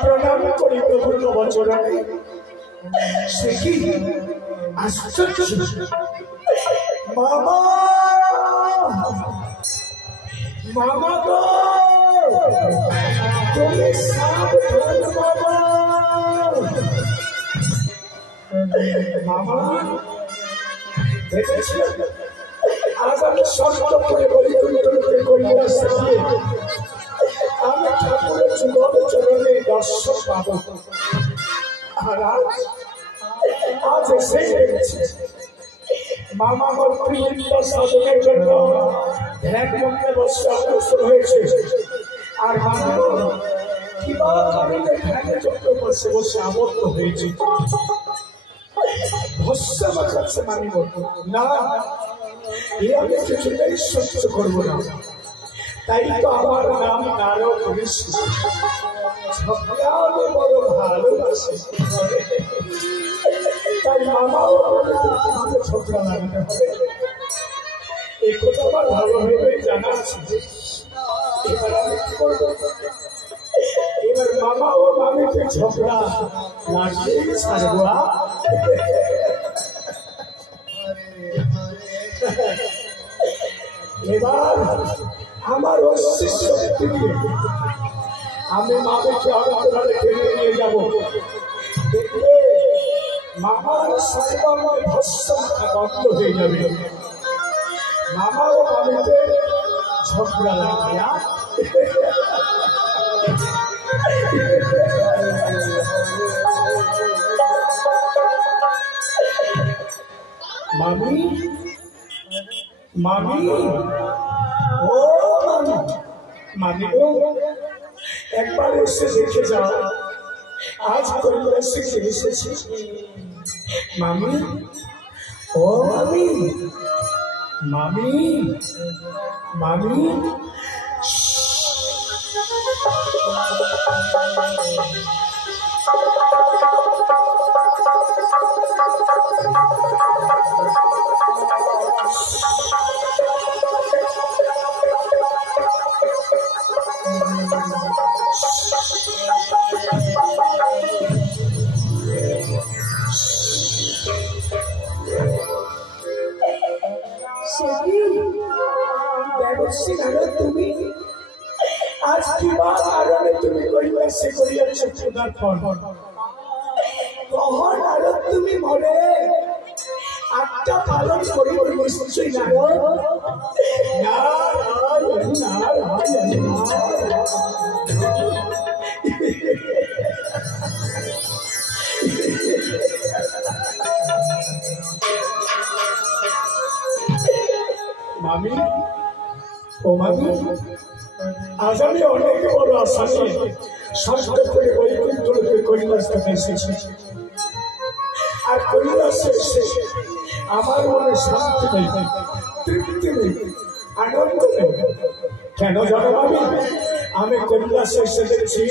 প্রণাম করি প্রভুর বচনে সে কি আশ্চর্য মামা মামা গো তুমি সাবধান বাবা মামা দেখেছি আজ আমি শক্ত করে বলি করিয়া শিখিয়ে আমি ঠাকুরের যুগল চরণে দর্শন পাব আর আজ এসে গেছে মামা মন্ত্রীবৃন্দ সাধনের জন্য ধ্যান মন্ত্রে বসে অগ্রসর হয়েছে আর মামা কিবা কারণে ধ্যানে চক্র বসে বসে আবদ্ধ হয়েছে ভস্য মাখাচ্ছে মানি বলবো না এ আমি কিছুতেই সহ্য করবো না তাই তো আমার নাম নারদ ঋষি ঝগড়াকে বড় ভালোবাসে তাই মামাও আমাকে ঝগড়া লাগাতে হবে এই কথা আমার ভালোভাবে জানা আছে এবার আমি কি করবো এবার মামাও মামিকে ঝগড়া লাগিয়ে ছাড়বো এবার আমার অশ্বির শক্তি দিয়ে আমি মামাকে অন্তরালে টেনে নিয়ে যাব দেখবে মামার সর্বময় ভস্য বন্ধ হয়ে যাবে মামা ও মামিতে ঝগড়া লাগিয়া মামি মামি ও মামি মামি গো একবার এসে দেখে যাও আজ পরিবার শিখে এসেছি মামি ও মামি মামি মামি তুমি আজ কিবা কারণে তুমি কৈলাসে করিয়াছ ক্ষুধার ফল কখন আরো তুমি মনে আটটা পালন করিব নিশ্চয়ই না মামি ও মামি আজ আমি অনেক বড় আশা নিয়ে শক্ত করে বৈকুণ্ঠ লোকে কৈলাস থেকে এসেছি আর কৈলাসে এসে আমার মনে শান্তি নেই তৃপ্তি নেই আনন্দ নেই কেন জানো মামি আমি কৈলাসে এসে দেখছি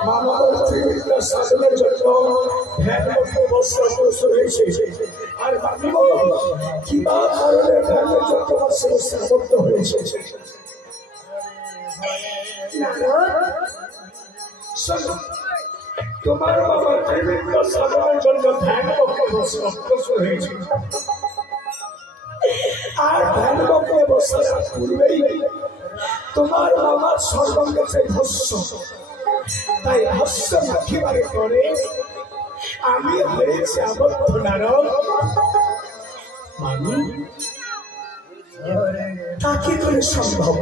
মামা মন্ত্রীবৃন্দ শাসনের জন্য ধ্যান মন্ত্রে বসে অগ্রসর হয়েছে আর মামি কিবা কারণে ধ্যানের জন্য বসে বসে আবদ্ধ হয়েছে তোমার বাবা ত্রিবিক্র সাধনের জন্য ধ্যান মন্ত্রে বসে অগ্রসর হয়েছে আর ধ্যান মন্ত্রে বসে পূর্বেই তোমার বাবার সর্বাঙ্গে ভস্য তাই ভস্য মাখিবারে করে আমি হয়েছে আবদ্ধ নারদ মামি তা কি করে সম্ভব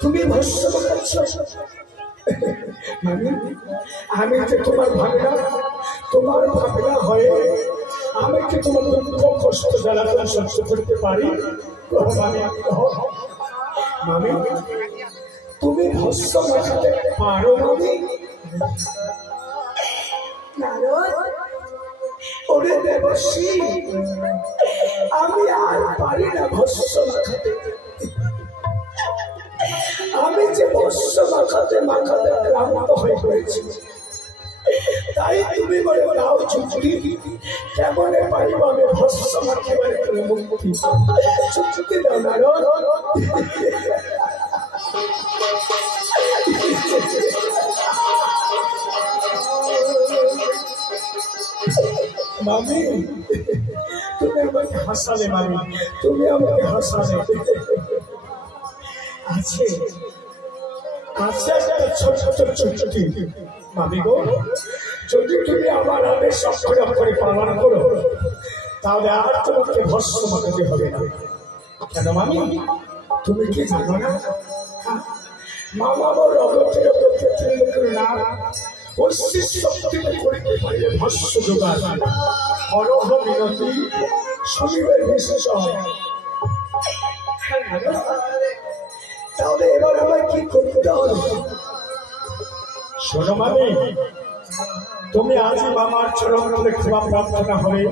তুমি ভস্য মাখাচ্ছ মামি আমি যে তোমার ভাবনা হয়ে আমি কি তোমার দুঃখ কষ্ট জ্বালাতন সহ্য করতে পারি মামি তুমি ভস্য মাখাতে পারো মামি নারদ ও ওরে দেবশ্রী, আমি আর পারি না ভস্য মাখাতে। আমি যে ভস্য মাখাতে মাখাতে ক্লান্ত হয়ে পড়েছি, তাই তুমি বলে দাও চুক্তি, কেমনে পাইব আমি ভস্য মাখিবার করে মুক্তি? চুক্তি দাও নারদ। মামি, তুমি আমাকে হাসালে মামি, তুমি আমাকে হাসালে। আছে আছে একটা ছোট ছোট চুক্তি মামি গো, যদি তুমি আমার আদেশ অক্ষরম করে পালন করো, তাহলে আর তোমাকে ভস্য মাখাতে হবে না। কেন মামি, তুমি কি জানো না? মামা বড় অগত্যের না অশ্বির শক্তিতে করিতে পারে ভস্য যোগান, অরহ মিনতি শনিবার বিশেষ। তাহলে এবার আমার কি করতে হবে? শোনো মামি, তুমি আজই মামার চরণ করে ক্ষমা প্রার্থনা হবে।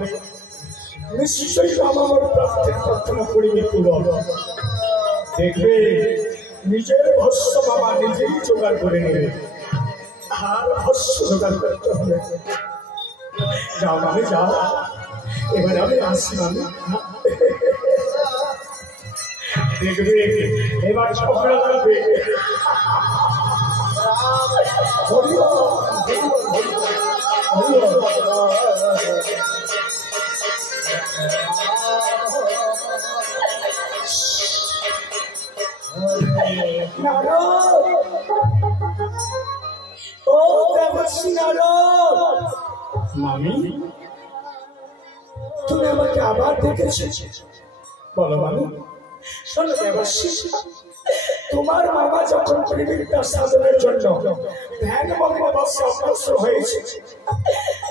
নিশ্চয়ই মামার প্রার্থনা করিবে পূরণ। দেখবে নিজের ভস্য মামা নিজেই জোগাড় করে নেবে, আর ভস্য জোগাড় করতে হবে। যাও মামি যাও, এবার আমি আসি মামি। দেখবে এবার সফলতা লাগবে। ও দেবশ্রী নারদ, মামি তুমি আমাকে আবার দেখেছ? বলো মামি। শোনো দেবশ্রী, তোমার মামা যখন ত্রিবিদ্যা সাধনের জন্য ধ্যান মগ্ন বর্ষে অগ্রসর হয়েছে,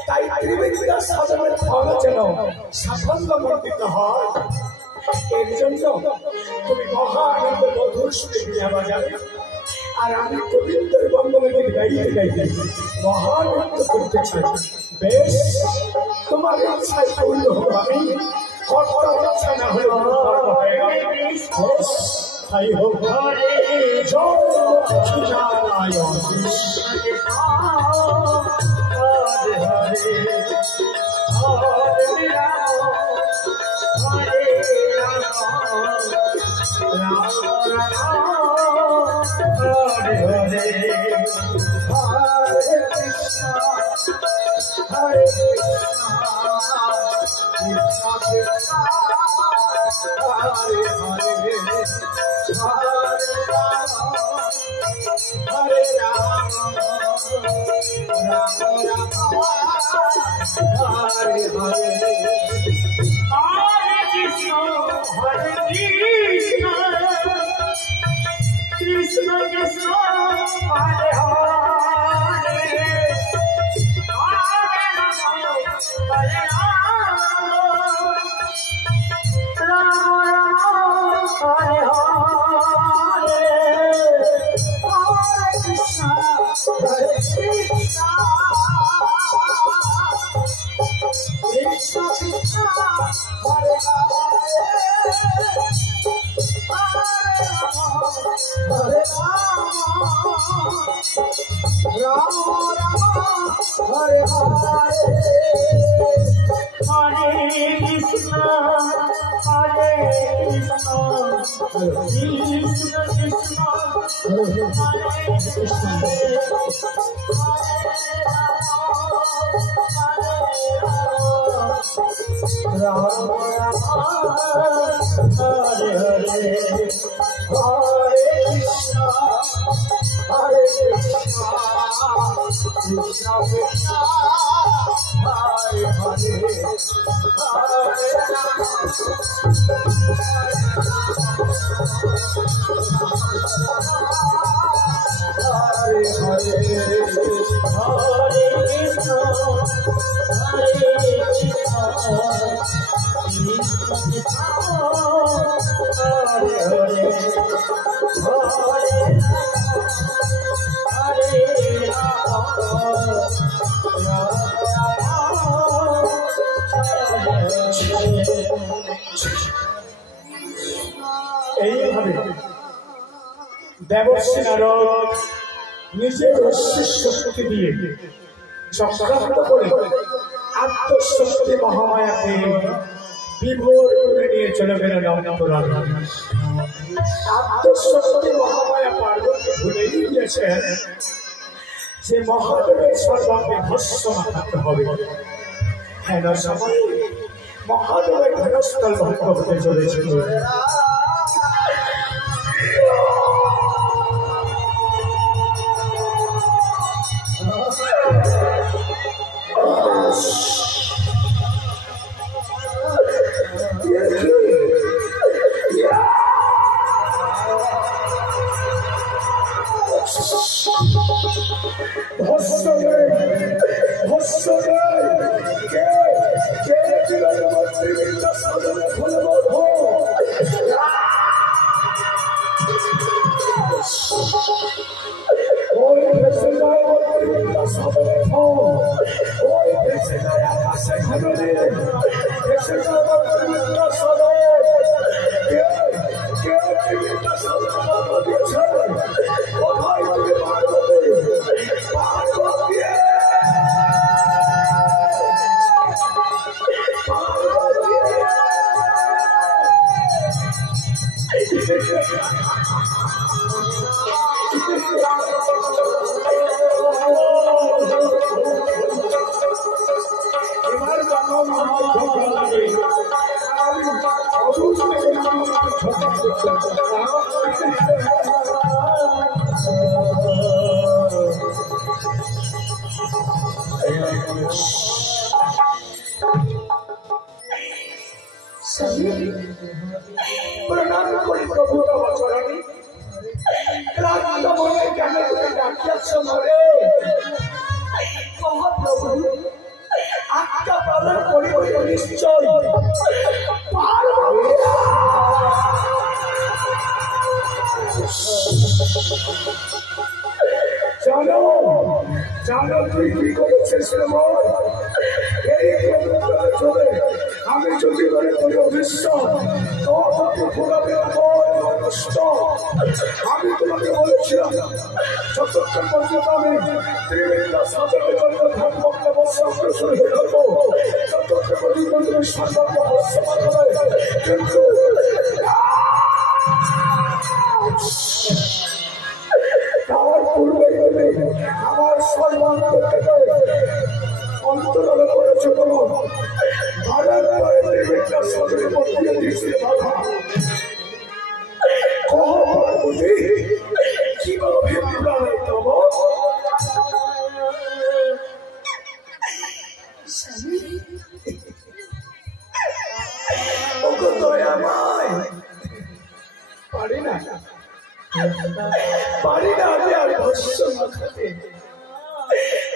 তাই ত্রিবিদ্যা সাধনের ফল যেন সাফল্য মণ্ডিত হয়, এর জন্য তুমি মহা আনন্দ মধুর সুরে বিনা বাজাবে, আর আমি গোবিন্দের বন্দনাকে গাইতে গাইতে মহানন্দ করতে চাই। বেশ, তোমার ইচ্ছায় পূর্ণ হোক। আমি কর্তা ইচ্ছা না হলে তাই হোক। জয় লক্ষ্মী নারায়ণ। হরে হরে হরে রাম হরে রাম রাম রাম হরে হরে হরে কৃষ্ণ হরে কৃষ্ণ কৃষ্ণ কৃষ্ণ হরে হরে হরে রাম রাম রাম হরে হরে হরে কৃষ্ণ হরে কৃষ্ণ কৃষ্ণ কৃষ্ণ হরে হরে হরে রাম হরে রাম রাম রাম হরে হরে হরে কৃষ্ণ হরে কৃষ্ণ কৃষ্ণ কৃষ্ণ হরে হরে হরে রাম রাম রাম হরে হরে হরে কৃষ্ণ হরে কৃষ্ণ কৃষ্ণ কৃষ্ণ হরে কৃষ্ণ রাম রাম হরে হরে হরে কৃষ্ণ হরে কৃষ্ণ কৃষ্ণ কৃষ্ণ হরে হরে হরে রাম হরে হরে হরে কৃষ্ণ হরে কৃষ্ণ কৃষ্ণ কৃষ্ণ হরে হরে হরে হরে রাম রাম এইভাবে দেবর্ষি নারদ নিজের অশ্বির শক্তি দিয়ে চক্রান্ত করে আত্মশক্তি মহামায়াকে বিভোর করে নিয়ে চলে গেলেন অন্তরাল। আত্মশক্তি মহামায়া পার্বতী ভুলেই গিয়েছেন যে মহাদেবের সর্বাঙ্গে ভস্ম মাখাতে হবে। হ্যাঁ সময় মহাদেবের ঘটস্থল ভঙ্গ হতে চলেছিল। प्रणाम करी प्रभु चरणी क्लांत मने ज्ञान डाकिया समरे कह प्रभु आज्ञा पालन करिब निश्चय जानो जानो তুই কি করেছিস রে মন এই প্রভুর চলে আমি যদি করে করি অবিশ্বাস আমি তোমাকে বলেছিলাম যতক্ষণ পর্যন্ত আমি ত্রিবেণীর সাধনের জন্য ধর্মকে অগ্রসর হয়ে থাকবো ততক্ষণ পর্যন্ত তুমি সর্বাঙ্গ হস্ত মাধ্যমে কিন্তু তার পূর্বে তুমি আমার সর্বাঙ্গ থেকে অন্তরাল করেছো তোমার ভাড়া ত্রিবেণীর সাধনের মধ্যে দিয়েছি বাধা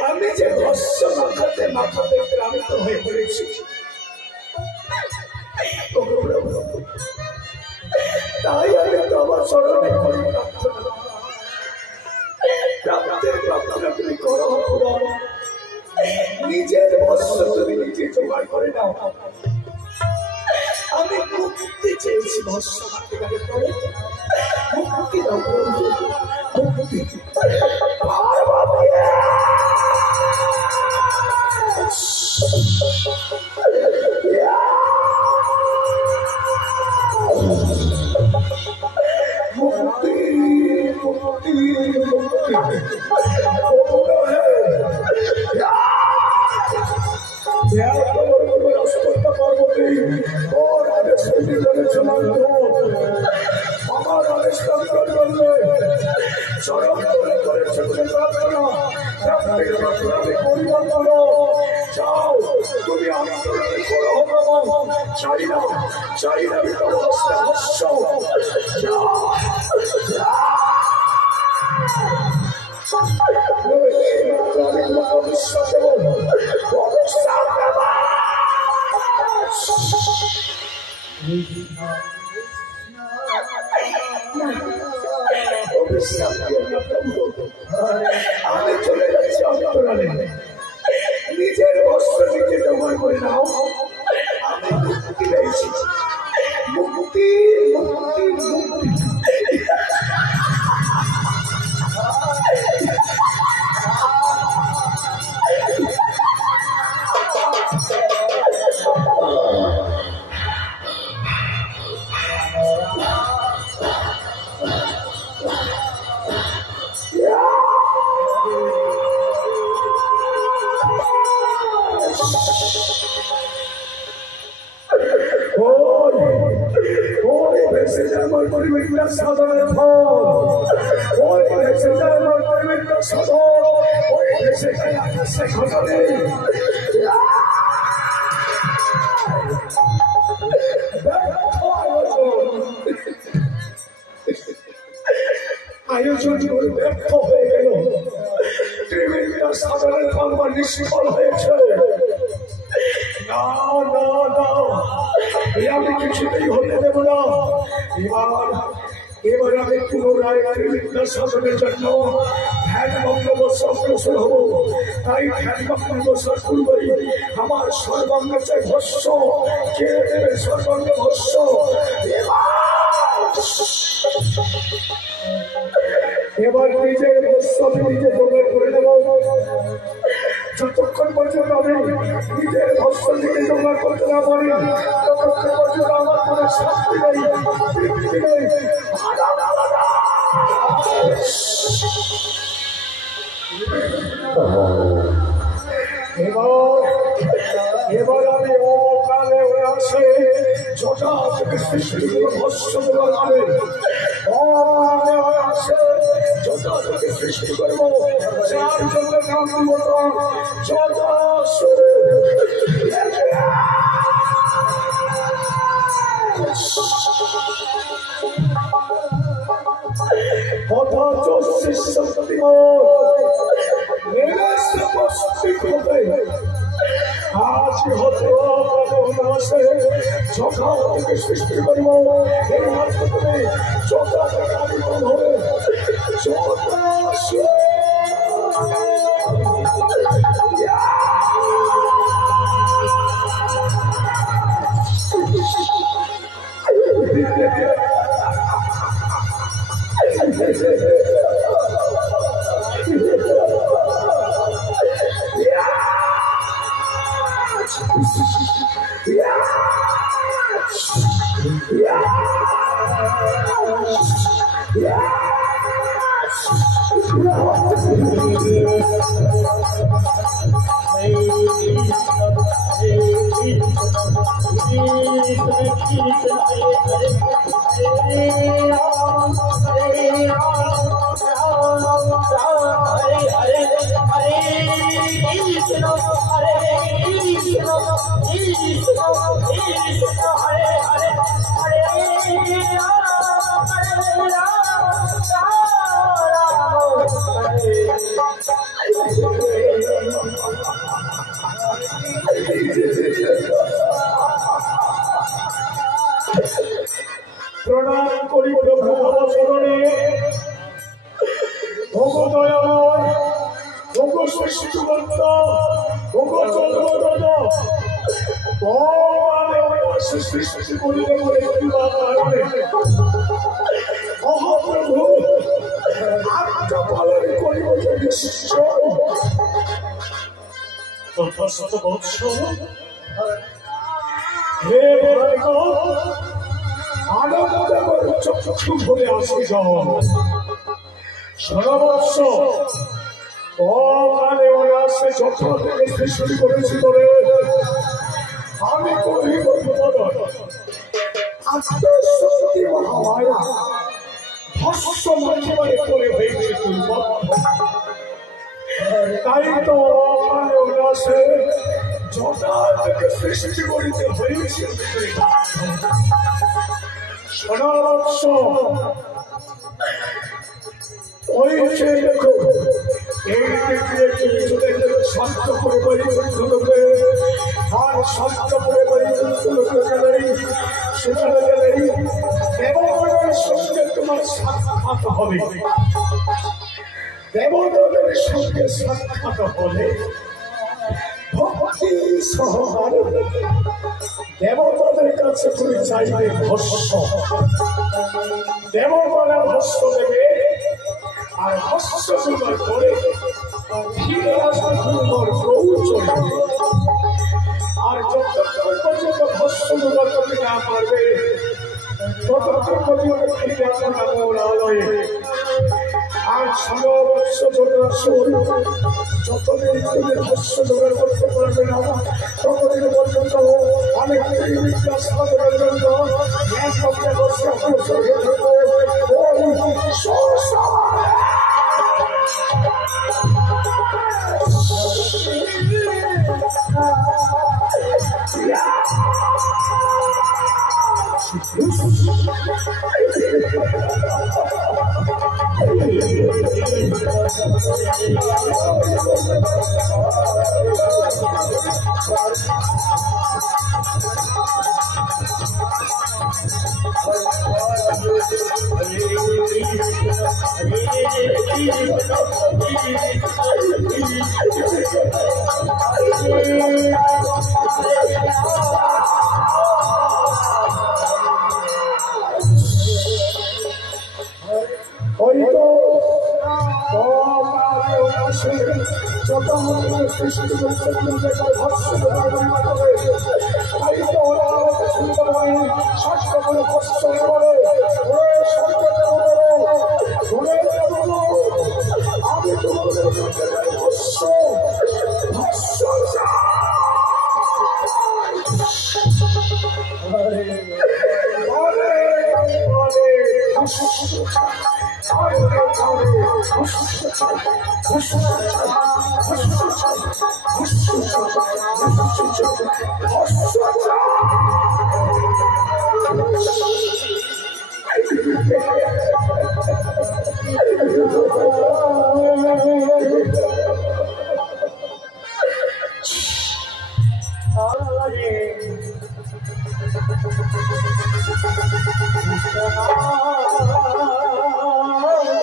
আমি যে ভস্য মাখাতে মাখাতে ক্লান্ত হয়ে পড়েছি তাই আমি তোমার স্মরণে করি প্রাপ্তের প্রার্থনা তুমি করো নিজের ভস্য তুমি নিজে জোগাড় করে নাও আমি মুক্তি চেয়েছি ভস্য মাখতে গেলে পরে মুক্তি দাও মুক্তি আমি চলে যাচ্ছি অন্তরালে নিজের বস্ত্র নিজে জমা করে নাও আমি মুক্তি মুক্তি মুক্তি আমার পরিবেশটা সাধারণ ওই দেশে আমার পরিবেশটা সাধারণ ওই দেশে আকাশে ঘটনে আয়োজন করে ব্যর্থ হয়ে গেল পরিবেশটা সাধারণ আমার নিষ্ফল হয়েছে না না না আমি কিছুতেই হতে দেব না এবার আমি পুনরায় শাসনের জন্য ধ্যান বঙ্গবর্ষ অগ্রসর হব তাই ধ্যান বঙ্গবর্ষ করবই আমার সর্বাঙ্গ চাই ভস্য কে দেবে সর্বাঙ্গ ভস্য এবার নিজের ভস্য আমি নিজে জোগাড় করে নেব যতক্ষণ পর্যন্ত আমি নিজের ভস্য নিজে জোগাড় করতে না পারি ততক্ষণ পর্যন্ত আমার কোনো শান্তি নেই তৃপ্তি নেই এবার আমি অকালে আসে যথা থেকে সৃষ্টি ভস্য দেওয়ার মানে অকালে আসে যথা থেকে সৃষ্টি করবো যার জন্য নাম মতো যথা অথচ শিষ্যতি আজ হতে আসে যথা থেকে সৃষ্টি করব এই মাধ্যমে যথা কার্যক্রম হবে যথা প্রণাম করি প্রভু অবসরণে ভগো দয়াময় ভগো সৃষ্টিকর্ত ভগো চন্দ্রদত্ত সৃষ্টি করিতে বলে মহাপ্রভু আত্মপালন করিব হে আনন্দ চক্ষু ভরে আসি যাও সর্বস্ব অকালে আসে যত থেকে সৃষ্টি করেছি বলে আমি করিব আত্মশক্তি মহামায়া ভস্য মহিমায় করে হয়েছে তাই তো অকালে আসে যত থেকে সৃষ্টি করিতে হয়েছে সর্বস্ব ওই যে দেখো এই শান্ত করে বাড়ি লোকে আর শান্ত করে বাড়ি লোকে গেলেই সেখানে গেলেই দেবতাদের সঙ্গে তোমার সাক্ষাৎ হবে দেবতাদের সঙ্গে সাক্ষাৎ হলে ভক্তি সহকারে দেবতাদের কাছে তুমি চাইবে ভস্য, দেবতারা ভস্য দেবে, আর ভস্য জোগাড় করে ফিরে আসবে তোমার গৌ চলবে। আর যতক্ষণ পর্যন্ত ভস্য জোগাড় করতে না পারবে ততক্ষণ পর্যন্ত ফিরে আসবে না মৌলালয়ে। আর সমবর্ষ যতদিন তুমি ভস্য জোগাড় করতে পারবে না ততদিন পর্যন্ত অনেক সাধনের জন্য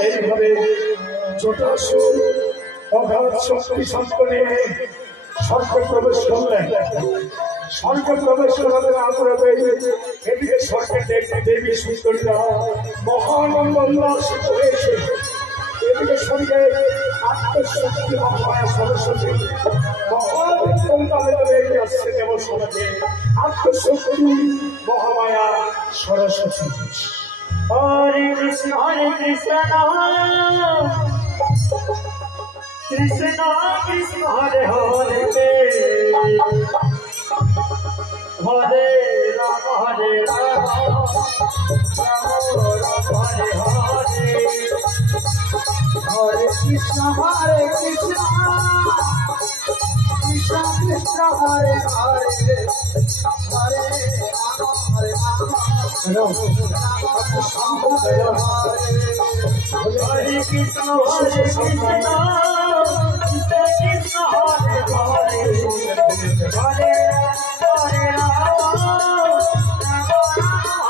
এইভাবে জটাসুর অগাধ শক্তি সম্পন্ন স্বর্গে প্রবেশ করলেন। স্বর্গে প্রবেশ করাতে না করবে এদিকে স্বর্গের দেবী সুন্দরীরা মহানন্দ উল্লাসিত হয়েছে। এদিকে স্বর্গে আত্মশক্তি মহামায়া সরস্বতী মহাবিদ্যালয়ে আসছে দেব সমাজে আত্মশক্তি মহামায়া সরস্বতী। হরে কৃষ্ণ কৃষ্ণ কৃষ্ণ হরে হরে হরে রাম হরে রাম রাম রাম হরে হরে হরে কৃষ্ণ কৃষ্ণ কৃষ্ণ হরে হরে হরে রাম হরে রাম হরে কৃষ্ণ কৃষ্ণ কৃষ্ণ হরে হরে হরে হরে রাম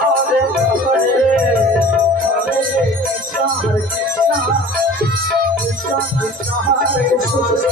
হরে হরে হরে কৃষ্ণ কৃষ্ণ কৃষ্ণ কৃষ্ণ হরে হরে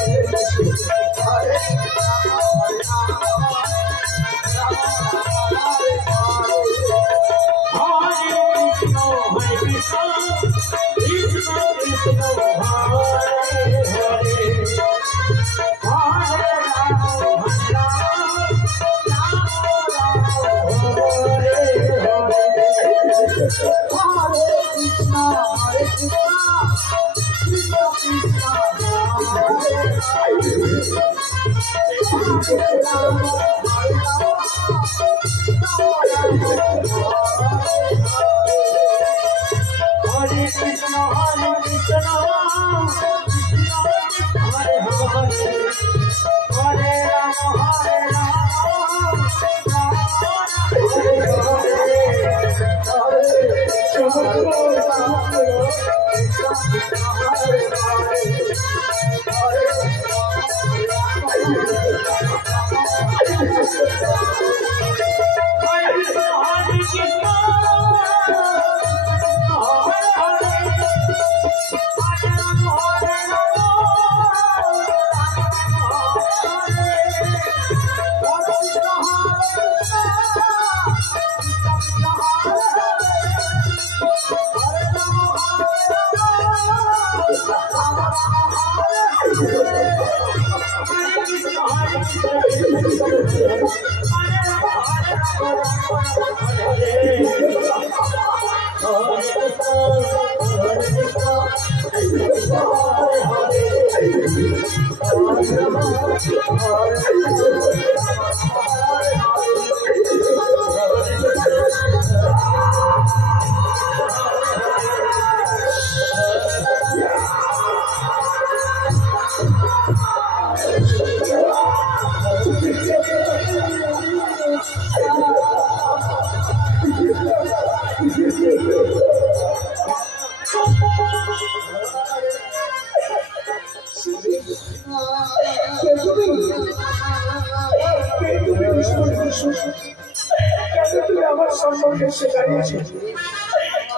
তুমি আমার সম্পর্কে সে জানিয়েছো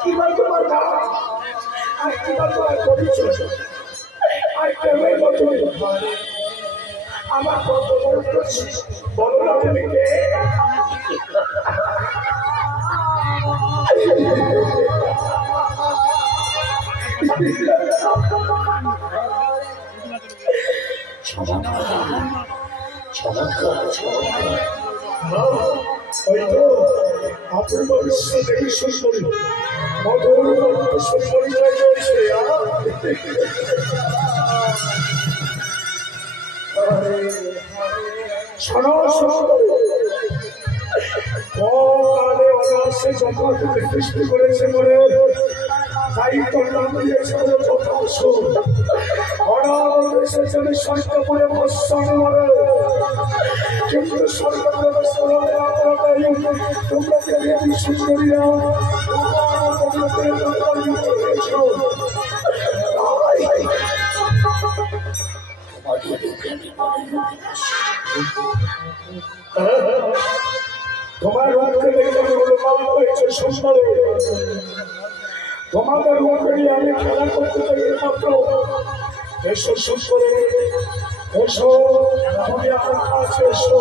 কিংবা তোমার নাম আর কিংবা তোমার পরিচয় আর কেমন তুমি আমার কত বড় করছি বলো না তুমি কে? অপূর্ব বিশ্ব দেবী সুন্দরী মধুর সুন্দরী রয়েছে সৃষ্টি করেছে বলে দায়িত্ব নাম দিয়েছে বলে যথাংশ অনাগত এসেছে সত্যপুরে ভস্ম বলে কিন্তু সরকারের তোমরা যে দেবী সুন্দরীরা তোমার রূপকে দেখে হয়েছে সুন্দর তোমাদের রূপকে নিয়ে আমি খেলা করতে চাই মাত্র এসো সুন্দরে এসো তুমি আমার কাছে এসো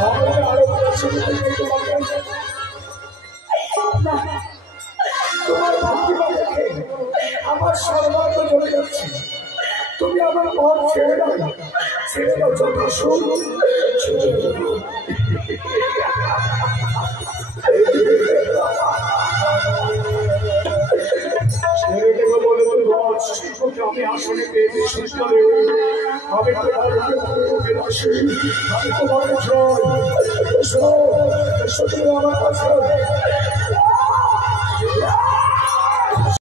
আমাদের আরো কাছে তোমার ভক্তিমা দেখে আমার সর্বাঙ্গ চলে যাচ্ছে তুমি আমার পথ ছেড়ে দাও যত শুরু আমি আসলে আমি তোমার আমার কাছে